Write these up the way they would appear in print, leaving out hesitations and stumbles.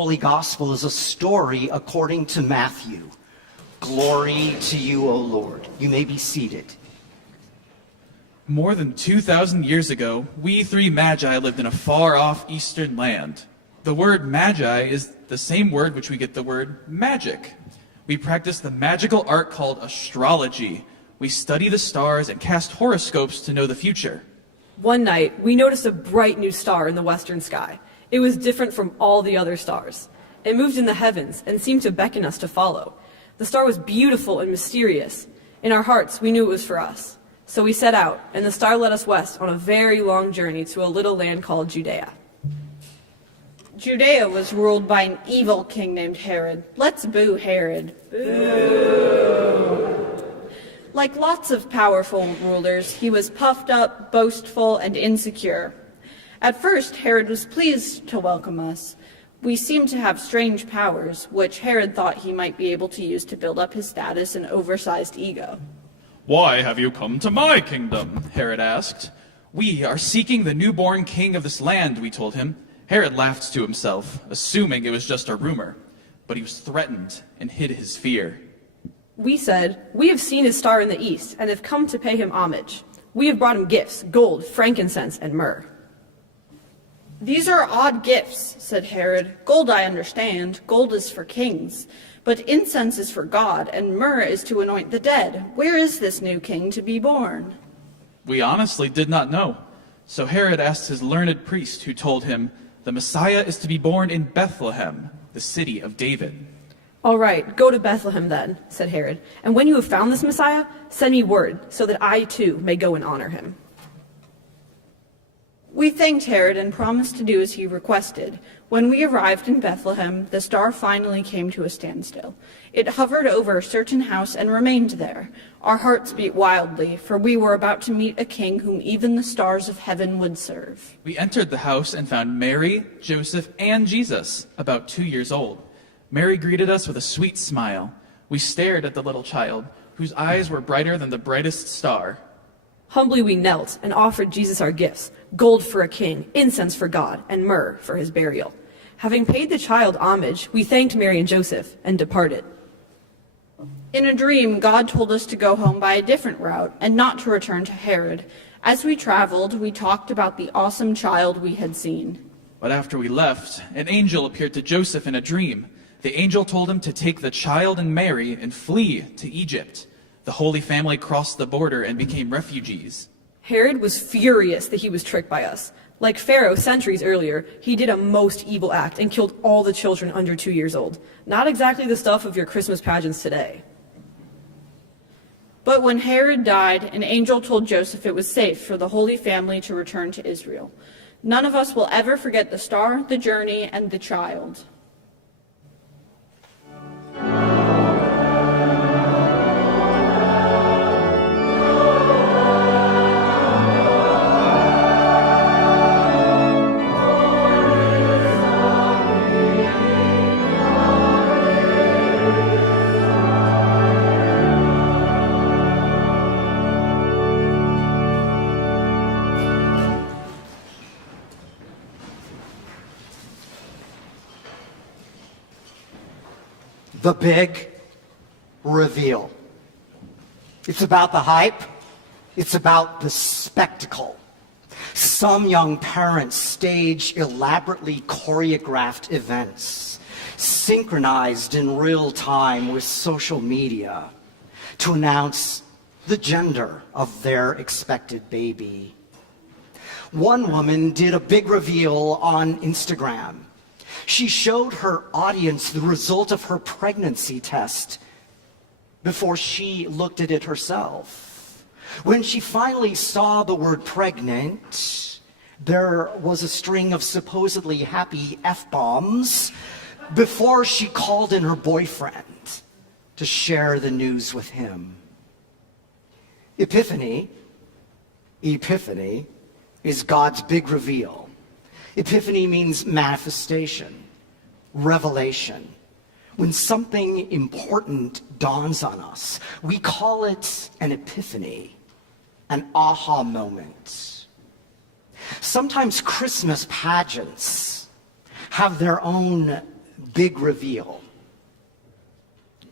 Holy Gospel is a story according to Matthew. Glory to you, O Lord. You may be seated. More than 2,000 years ago, we three magi lived in a far-off eastern land. The word magi is the same word which we get the word magic. We practice the magical art called astrology. We study the stars and cast horoscopes to know the future. One night, we noticed a bright new star in the western sky. It was different from all the other stars. It moved in the heavens and seemed to beckon us to follow. The star was beautiful and mysterious. In our hearts, we knew it was for us. So we set out, and the star led us west on a very long journey to a little land called Judea. Judea was ruled by an evil king named Herod. Let's boo Herod. Boo! Like lots of powerful rulers, he was puffed up, boastful, and insecure. At first, Herod was pleased to welcome us. We seemed to have strange powers, which Herod thought he might be able to use to build up his status and oversized ego. "Why have you come to my kingdom?" Herod asked. "We are seeking the newborn king of this land," we told him. Herod laughed to himself, assuming it was just a rumor, but he was threatened and hid his fear. We said, "We have seen his star in the east and have come to pay him homage. We have brought him gifts, gold, frankincense, and myrrh." "These are odd gifts," said Herod. "Gold I understand. Gold is for kings. But incense is for God, and myrrh is to anoint the dead. Where is this new king to be born?" We honestly did not know. So Herod asked his learned priest, who told him, "The Messiah is to be born in Bethlehem, the city of David." "All right, go to Bethlehem then," said Herod. "And when you have found this Messiah, send me word so that I too may go and honor him." We thanked Herod and promised to do as he requested. When we arrived in Bethlehem, the star finally came to a standstill. It hovered over a certain house and remained there. Our hearts beat wildly, for we were about to meet a king whom even the stars of heaven would serve. We entered the house and found Mary, Joseph, and Jesus, about 2 years old. Mary greeted us with a sweet smile. We stared at the little child, whose eyes were brighter than the brightest star. Humbly we knelt and offered Jesus our gifts, gold for a king, incense for God, and myrrh for his burial. Having paid the child homage, we thanked Mary and Joseph and departed. In a dream, God told us to go home by a different route and not to return to Herod. As we traveled, we talked about the awesome child we had seen. But after we left, an angel appeared to Joseph in a dream. The angel told him to take the child and Mary and flee to Egypt. The Holy Family crossed the border and became refugees. Herod was furious that he was tricked by us. Like Pharaoh centuries earlier, he did a most evil act and killed all the children under 2 years old. Not exactly the stuff of your Christmas pageants today. But when Herod died, an angel told Joseph it was safe for the Holy Family to return to Israel. None of us will ever forget the star, the journey, and the child. The big reveal. It's about the hype. It's about the spectacle. Some young parents stage elaborately choreographed events, synchronized in real time with social media, to announce the gender of their expected baby. One woman did a big reveal on Instagram. She showed her audience the result of her pregnancy test before she looked at it herself. When she finally saw the word pregnant, there was a string of supposedly happy F-bombs before she called in her boyfriend to share the news with him. Epiphany is God's big reveal. Epiphany means manifestation, revelation. When something important dawns on us, we call it an epiphany, an aha moment. Sometimes Christmas pageants have their own big reveal,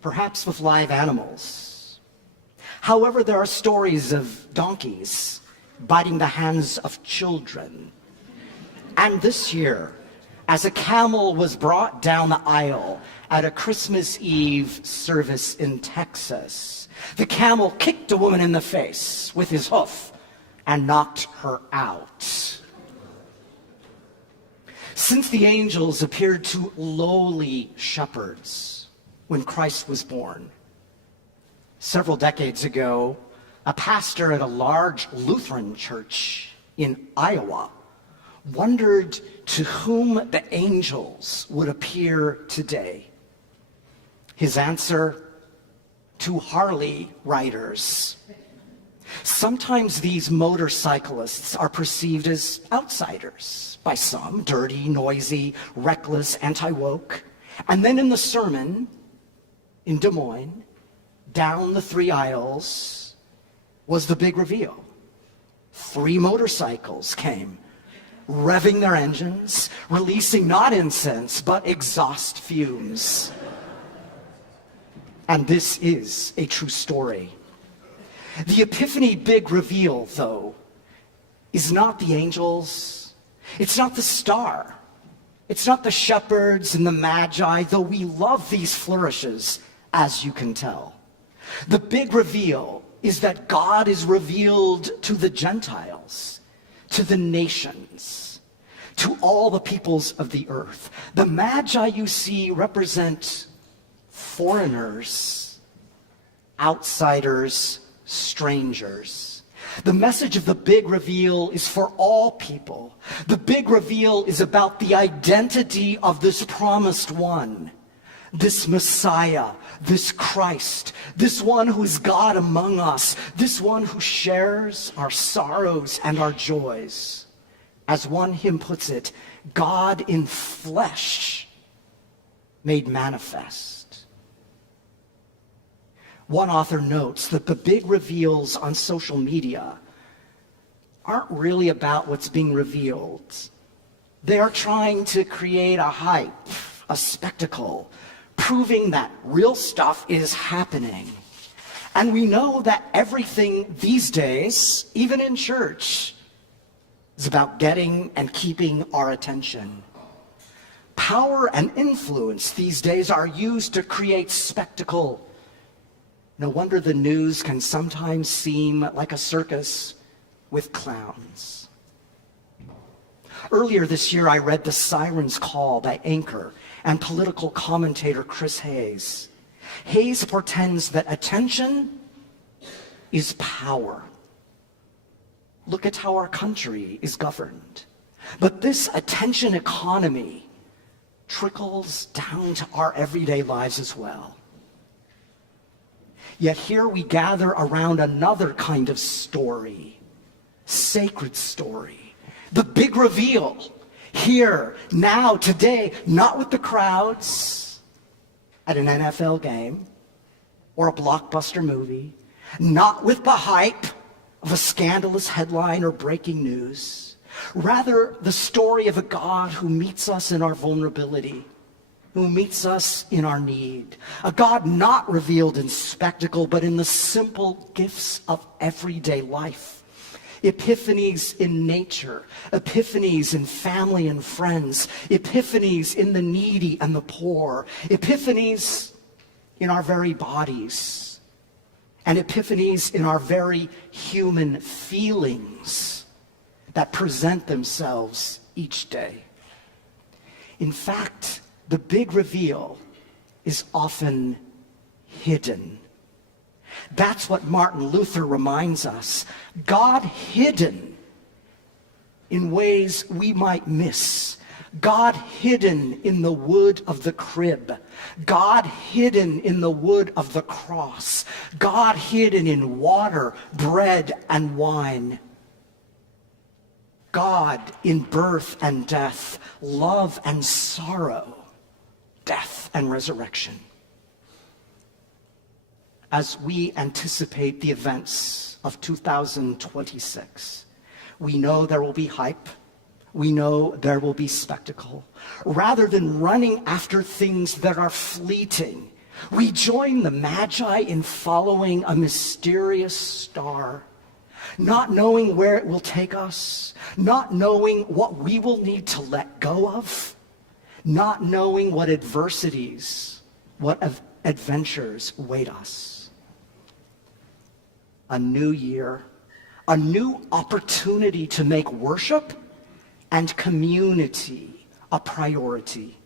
perhaps with live animals. However, there are stories of donkeys biting the hands of children. And this year, as a camel was brought down the aisle at a Christmas Eve service in Texas, the camel kicked a woman in the face with his hoof and knocked her out. Since the angels appeared to lowly shepherds when Christ was born, several decades ago, a pastor at a large Lutheran church in Iowa wondered to whom the angels would appear today. His answer: to Harley riders. Sometimes these motorcyclists are perceived as outsiders by some, dirty, noisy, reckless, anti-woke. And then in the sermon in Des Moines, down the 3 aisles, was the big reveal. 3 motorcycles came, revving their engines, releasing not incense, but exhaust fumes. And this is a true story. The Epiphany big reveal, though, is not the angels. It's not the star. It's not the shepherds and the magi, though we love these flourishes, as you can tell. The big reveal is that God is revealed to the Gentiles, to the nations, to all the peoples of the earth. The magi you see represent foreigners, outsiders, strangers. The message of the big reveal is for all people. The big reveal is about the identity of this promised one, this Messiah, this Christ, this one who is God among us, this one who shares our sorrows and our joys. As one hymn puts it, God in flesh made manifest. One author notes that the big reveals on social media aren't really about what's being revealed. They are trying to create a hype, a spectacle, proving that real stuff is happening. And we know that everything these days, even in church, is about getting and keeping our attention. Power and influence these days are used to create spectacle. No wonder the news can sometimes seem like a circus with clowns. Earlier this year, I read The Siren's Call by anchor and political commentator Chris Hayes. Hayes portends that attention is power. Look at how our country is governed. But this attention economy trickles down to our everyday lives as well. Yet here we gather around another kind of story, sacred story, the big reveal, here, now, today, not with the crowds at an NFL game or a blockbuster movie, not with the hype of a scandalous headline or breaking news. Rather, the story of a God who meets us in our vulnerability, who meets us in our need. A God not revealed in spectacle, but in the simple gifts of everyday life. Epiphanies in nature, epiphanies in family and friends, epiphanies in the needy and the poor, epiphanies in our very bodies, and epiphanies in our very human feelings that present themselves each day. In fact, the big reveal is often hidden. That's what Martin Luther reminds us. God hidden in ways we might miss. God hidden in the wood of the crib. God hidden in the wood of the cross. God hidden in water, bread, and wine. God in birth and death, love and sorrow, death and resurrection. As we anticipate the events of 2026, we know there will be hype, We know there will be spectacle. Rather than running after things that are fleeting, we join the Magi in following a mysterious star, not knowing where it will take us, not knowing what we will need to let go of, not knowing what adversities, what adventures await us. A new year, a new opportunity to make worship and community a priority.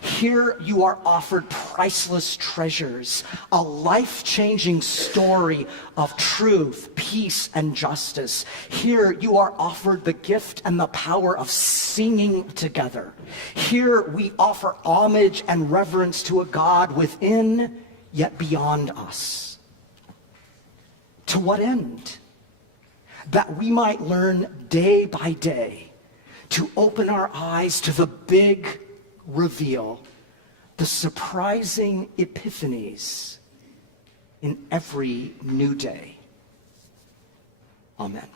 Here you are offered priceless treasures, a life-changing story of truth, peace, and justice. Here you are offered the gift and the power of singing together. Here we offer homage and reverence to a God within, yet beyond us. To what end? That we might learn day by day to open our eyes to the big reveal, the surprising epiphanies in every new day. Amen.